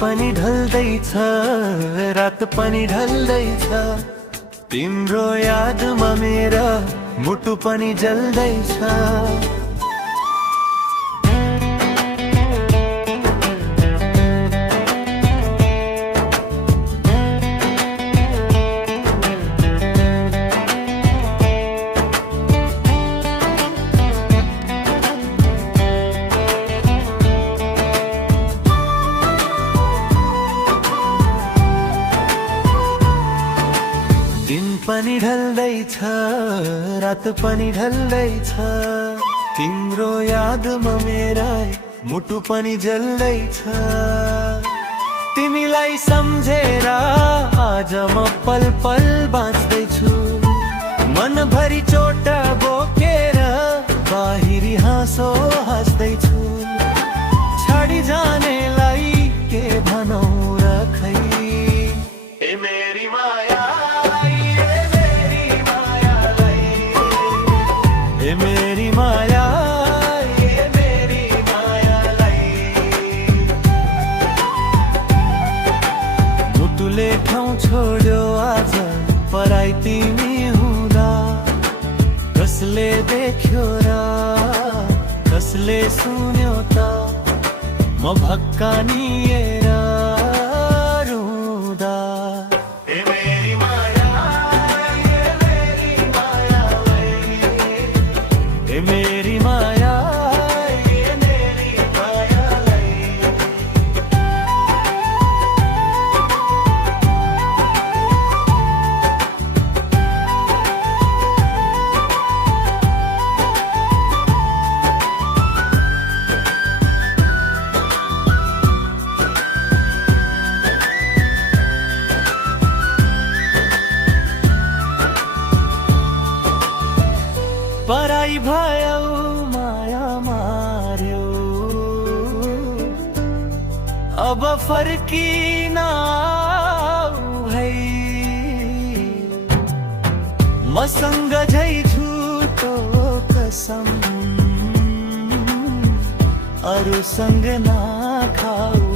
पनि ढल्दैछ, रात पनि ढल्दैछ, तिम्रो यादमा मेरा मुटु पनि जल्दैछ। दिन पनि ढल्दैछ, रात पनि ढल्दैछ, तिम्रो यादमा मेरा मुटु पनि जल्दैछ। तिमीलाई सम्झेर आज म पल पल बाँच्दैछु, मनभरि चोट बोकेर बाहिरी हाँसो हाँस्दैछु। छाडी जानेलाई के भनौँ र खै, ए मेरी माया, ये मेरी माया, ये मेरी मायालाई मुटुले ठाउँ छोड्यो आज पराई तिमी हुँदा। कसले देख्यो र कसले सुन्यो त म भक्कानिएर रुँदा। ए मेरी माया, ये मेरी माया, ये मेरी मायालाई पराई भयो, माया मार्यो, अब फर्किन है। मसँग झै झुटो कसम, अरूसँग नखाऊ।